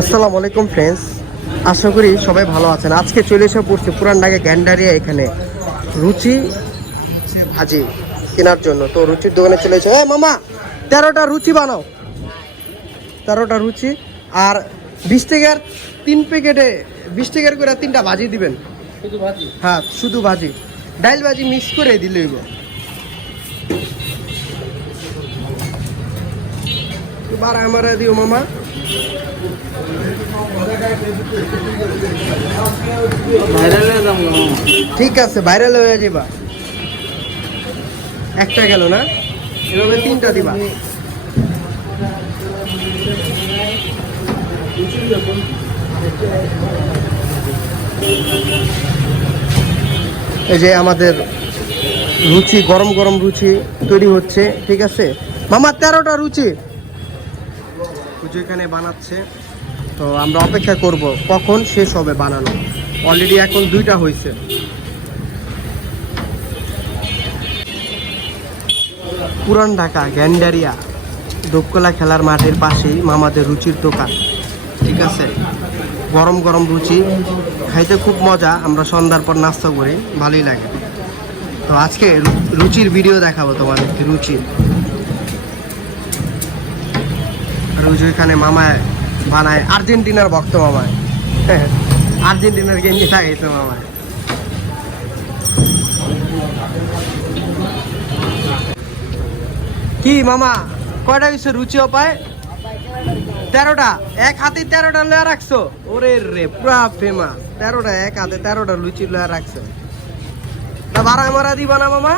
আসসালামু আলাইকুম ফ্রেন্ডস, আশা করি সবাই ভালো আছেন। আজকে চলে এসে পড়ছে পুরান ঢাকা গ্যান্ডারিয়া এখানে রুচি ভাজি কেনার জন্য। তো রুচির দোকানে চলে এসে মামা 13টা রুচি বানাও, 13টা রুচি আর 20 টাকার 3 প্যাকেটে 20 টাকার করে 3টা ভাজি দিবেন। শুধু ভাজি? হ্যাঁ, শুধু ভাজি, ডাইল ভাজি মিক্স করে দিলেই বার আমার দিও মামা। ঠিক আছে, ভাইরাল হয়ে যাবা। একটা গেল না, এভাবে 3টা দিবা। এই যে আমাদের রুচি, গরম গরম রুচি তৈরি হচ্ছে। ঠিক আছে মামা, 13টা রুচি এখানে বানাচ্ছে। তো আমরা অপেক্ষা করব কখন শেষ হবে বানানো। অলরেডি এখন 2টা হয়েছে। পুরান ঢাকা গ্যান্ডারিয়া দোপকলা খেলার মাঠের পাশেই মামাদের রুচির দোকান। ঠিক আছে, গরম গরম রুচি খাইতে খুব মজা। আমরা সন্ধ্যার পর নাস্তা করি, ভালোই লাগে। তো আজকে রুচির ভিডিও দেখাবো তোমাদেরকে। রুচি এখানে মামায় বানায়, আর্জেন্টিনার ভক্ত মামায়। আর্জেন্টিনার গেঞ্জি লাগাইতো মামায়। কি মামা, কয়টা কিছু রুচিও পায়? 13টা, এক হাতে 13টা লয়া রাখছো? ওরে রে, পুরা ফেমাস। 13টা, এক হাতে 13টা লুচি লয়া রাখছো। তা ভাড়া মারা দিবা না মামা?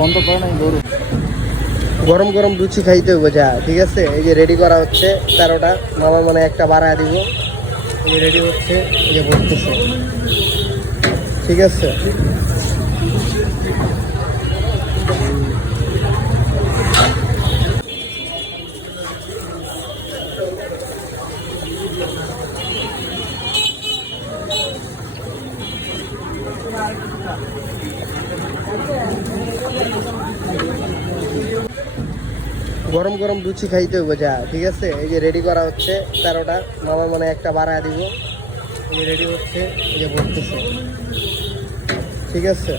বন্ধ করে নাই গরু। গরম গরম লুচি খাইতে হবে যা। ঠিক আছে, এই যে রেডি করা হচ্ছে 13টা। মামা মানে একটা বাড়ায় দিব। এই যে রেডি হচ্ছে, এই যে বলতেছে। ঠিক আছে, গরম গরম লুচি খাইতে হবে যা। ঠিক আছে, এই যে রেডি করা হচ্ছে 13টা। মামা মানে একটা বাড়ায় দিব। এই যে রেডি হচ্ছে, এই যে বলতেছে। ঠিক আছে।